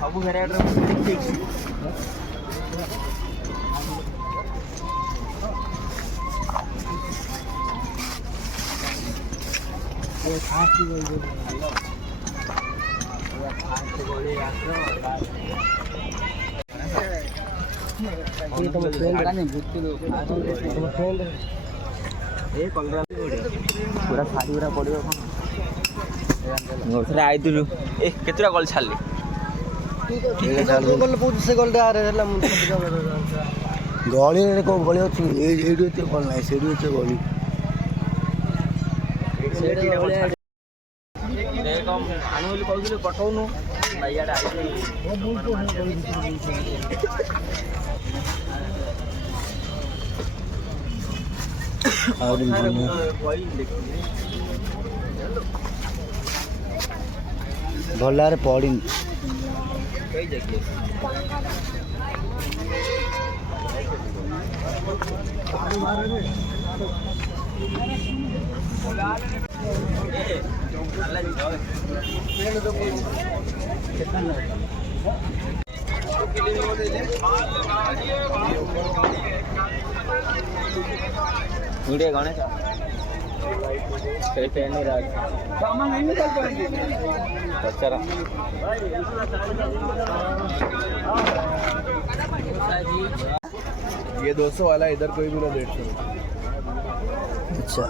ସବୁ ଭେରାଇଟିର ଫିକ୍ସ पूरा शादी पूरा पड़ो थे आईलु केतटा गल छाड़ी गली कौन गली अच्छी कल ना से गली आनु कहते पठाऊनु भल पड़ी गणेश ये 200 वाला इधर कोई भी ना 150। अच्छा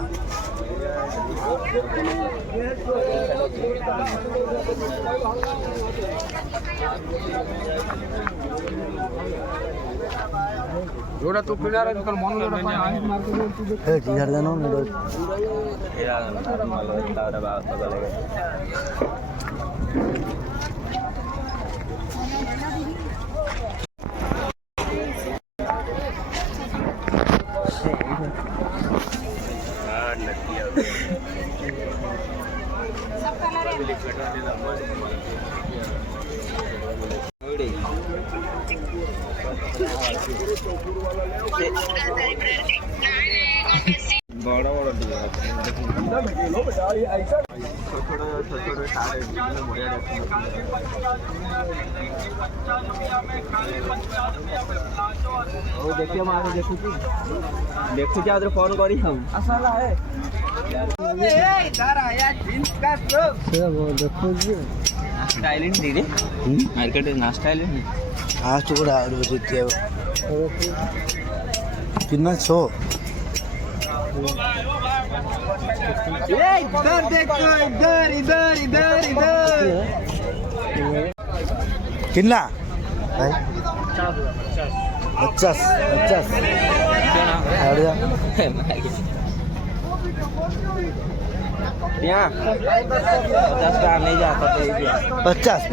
जोड़ा तो पिला रे कल मन लोड़ा मार के ए जिधर जानो न यार तारा बात पता लगे बड़ा बड़ा देखिए मारे देखु क्या फोन करी हम स्टाइलिंग दीदी मार्केट ना स्टाइलिंग आज चुकड़ा कितना 100 इधर देखो इधर इधर इधर इधर कितना भाई 50 यहाँ 50 का नहीं जाता 50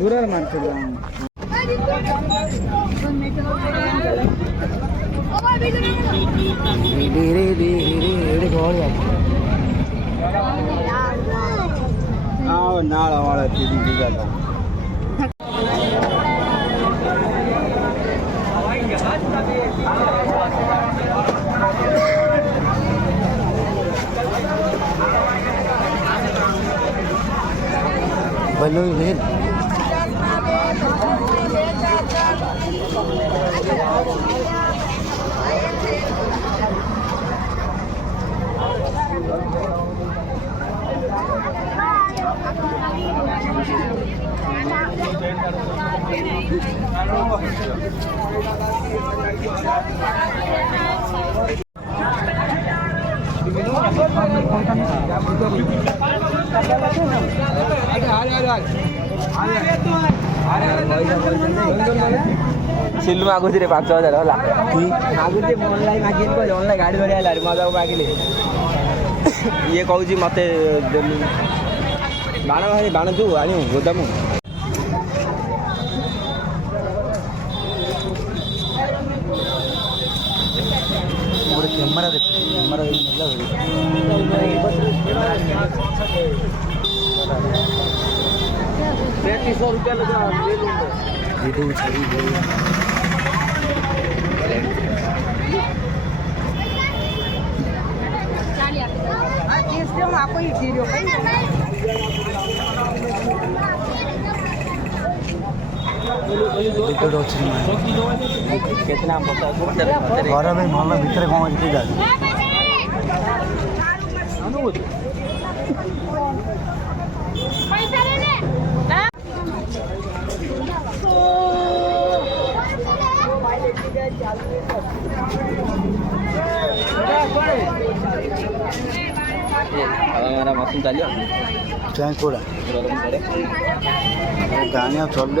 बुरा मार्केट नाला वाला बनो भेल सिल्लु मागुची रे 5000 होला मागुची ऑनलाइन मागिन को ऑनलाइन गाड़ी धरि आला रे मजा मागिले ये कहूची मते बाण भाई बाण जो आनी गोदामु वीडियो छवि टिकट अच्छी कितना पता घर में भल भितर कौन अच्छी जाए हमारा मौसम चलियो चाहे कोड़ा गाने चल आप